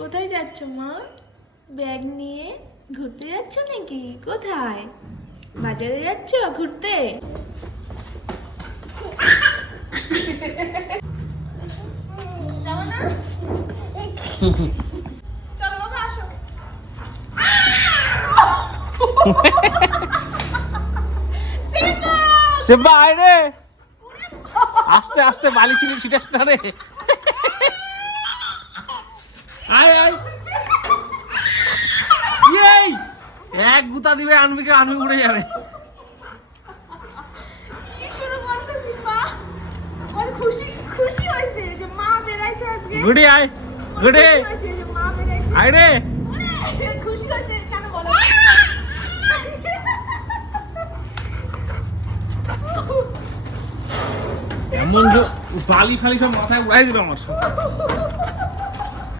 কোথায় যাচ্ছ মা? ব্যাগ নিয়ে ঘুরতে যাচ্ছ নাকি? কোথায়? বাজারে যাচ্ছ ঘুরতে? যাবো না? চলো বাবা আসো। সেব্বা আয় রে, আস্তে আস্তে বালি ছিলি ছিটাস না রে। আয় আয়, এই এক গুতা দিবে আনবিকে, আনবি উড়ে যাবে। কি শুরু করছে সিম্বা? ওর খুশি খুশি হয়েছে যে মা বেরাইছে আজকে। গুডি আয়, গুডি খুশি হয়েছে যে মা বেরাইছে। আয় রে। ওরে, খুশি হয়েছে কেন বলো? এমন বালি ফালি সব মাথায় উড়াই দিল আমার সব।